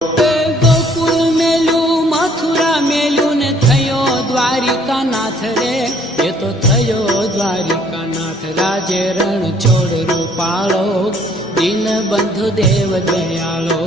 ગોકુળ મેલું મથુરા મેલું ને થયો દ્વારિકા નાથ રે, એ તો થયો દ્વારિકા નાથ. રાજે રણ છોડ રૂપાળો, દીન બંધુ દેવ દયાળો.